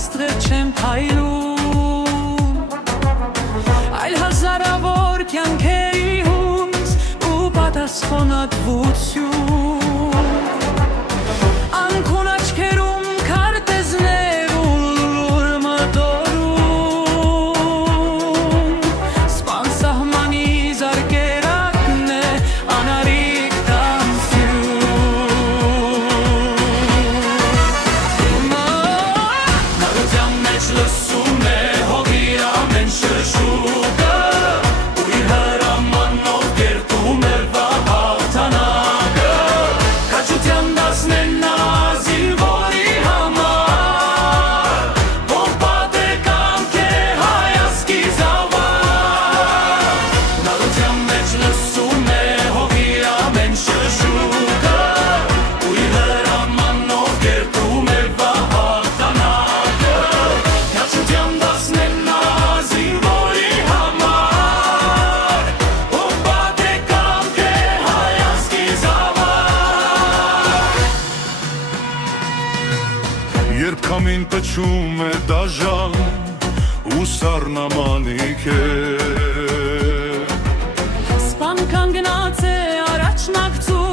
աստղեր չեմ փայլում, այլ հազարավոր կյանքերի հույս ու պատասխանատվություն, անքուն աչքերում քարտեզներ ու լուր մտորում, սպան սահմանի զարկերակն է անարիք Նարության մեջ լսում է հողի ամեն շշուկը ու իր հրամանով կերտում է հաղթանակը քաջության դասնեն նա զինվորի համար ով պատեկանք է հայացքի զավակ Նարության մեջ լսում է հողի ամեն շշուկը ու իր հրամանով կերտում է հաղթանակը քաջության դասնեն նա զինվորի համար ով պատեկանք է հայացքի զավակ Երբ քամին պչում է դաժան ու սառնամանիք է Սպան կանգնած է առաջնակցում